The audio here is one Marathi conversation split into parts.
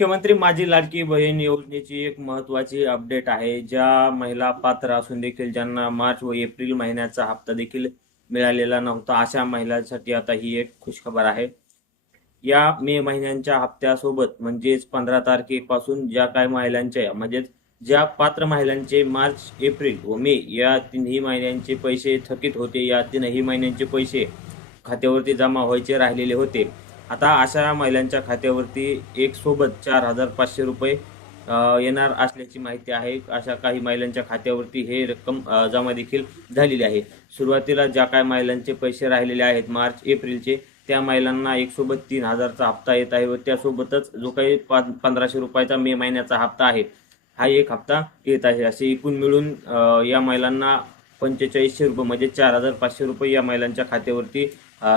मुख्यमंत्री माझी लाडकी बहीण योजनेची एक महत्त्वाची अपडेट आहे. ज्या महिला पात्र असून देखील ज्यांना मार्च व एप्रिल महिन्याचा हप्ता देखील मिळालेला नव्हता, अशा महिलांसाठी आता ही एक खुशखबर आहे. या मे महिन्यांच्या हप्त्यासोबत म्हणजेच 15 तारखेपासून ज्या काही महिलांच्या म्हणजेच ज्या पात्र महिलांचे मार्च, एप्रिल व मे या तिन्ही महिन्यांचे पैसे थकीत होते, या तीनही महिन्यांचे पैसे खात्यावरती जमा व्हायचे राहिलेले होते. आता अशा महिलांच्या खात्यावरती एक सोबत 4,500 रुपये येणार असल्याची माहिती आहे. अशा काही महिलांच्या खात्यावरती हे रक्कम जमा देखील झालेली आहे. सुरुवातीला ज्या काही महिलांचे पैसे राहिलेले आहेत मार्च एप्रिलचे, त्या महिलांना एक सोबत 3,000चा हप्ता येत आहे व त्यासोबतच जो काही 1,500 रुपयाचा मे महिन्याचा हप्ता आहे, हा एक हप्ता येत आहे. असे एकूण मिळून या महिलांना 4500 रुपये म्हणजे 4,500 रुपये या महिलांच्या खात्यावरती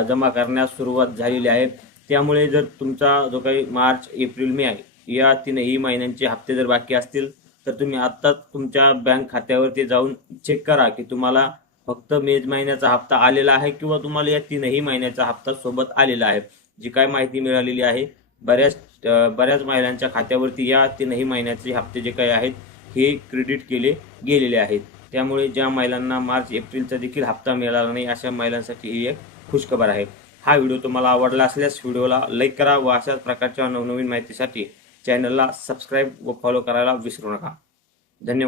जमा करण्यास सुरुवात झालेली आहे. त्यामुळे जर तुमचा जो काही मार्च, एप्रिल, मे आहे या तीनही महिन्यांचे हप्ते जर बाकी असतील तर तुम्ही आत्ताच तुमच्या बँक खात्यावरती जाऊन चेक करा की तुम्हाला फक्त मे महिन्याचा हप्ता आलेला आहे किंवा तुम्हाला या तीनही महिन्याचा हप्ता सोबत आलेला आहे. जी काय माहिती मिळालेली आहे, बऱ्याच महिलांच्या खात्यावरती या तीनही महिन्याचे हप्ते जे काही आहेत हे क्रेडिट केले गेलेले आहेत. त्यामुळे ज्या महिलांना मार्च, एप्रिलचा देखील हप्ता मिळाला नाही, अशा महिलांसाठी ही एक खुशखबर आहे. हा व्हिडिओ तुम्हाला आवडला असल्यास व्हिडिओला लाईक करा व अशाच प्रकारच्या नवनवीन माहितीसाठी चॅनलला सबस्क्राईब व फॉलो करायला विसरू नका. धन्यवाद.